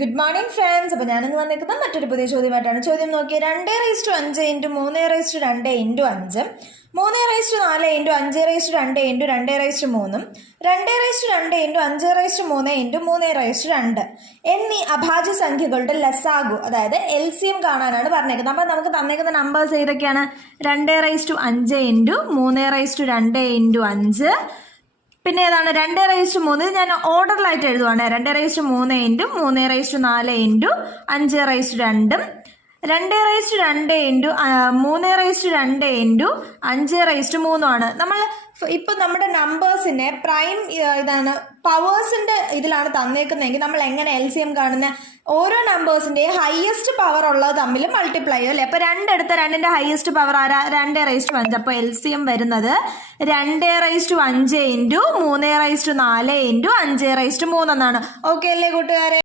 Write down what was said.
Good morning friends. അപ്പോൾ ഞാനിന്ന് വന്നിരിക്കുന്നത് മറ്റൊരു പുതിയ ചോദ്യമായിട്ടാണ്. ചോദ്യം നോക്കിയേ, 2/5 into 3/2 into 5, 3/4 into 5/2 into 2/3, 2/2 into 5/3 into 3/2 എന്നീ അഭാജ്യ സംഖ്യകളുടെ ലസാഗു, അതായത് LCM കാണാനാണ് പറഞ്ഞേക്കുന്നത്. അപ്പോൾ നമുക്ക് തന്നേക്കുന്ന നമ്പേഴ്സ് ഏതൊക്കെയാണ്? 2/5 ഇൻറ്റു 3/2 ഇൻറ്റു 5, പിന്നെ ഏതാണ് 2/3. ഞാൻ ഓർഡറിലായിട്ട് എഴുതുവാണ്. 2/3 ഇൻറ്റു 3/4 ഇൻറ്റു 5/2, 2/2 ഇൻറ്റു 3/2 ഇൻറ്റു 5/3 ആണ്. നമ്മൾ ഇപ്പം നമ്മുടെ നമ്പേഴ്സിനെ പ്രൈം ഇതാണ് പവേഴ്സിൻ്റെ ഇതിലാണ് തന്നേക്കുന്നതെങ്കിൽ നമ്മൾ എങ്ങനെ LCM കാണുന്നത്? ഓരോ നമ്പേഴ്സിൻ്റെയും ഹയസ്റ്റ് പവർ ഉള്ളത് തമ്മിൽ മൾട്ടിപ്ലൈ ചെയ്യും അല്ലേ? അപ്പോൾ 2 എടുത്ത 2ൻ്റെ ഹയസ്റ്റ് പവർ ആരാ? 2/5. അപ്പോൾ LCM വരുന്നത് 2/5 ഇൻറ്റു 3/4 ഇൻറ്റു 5/3 എന്നാണ്. ഓക്കെ അല്ലേ കൂട്ടുകാരെ?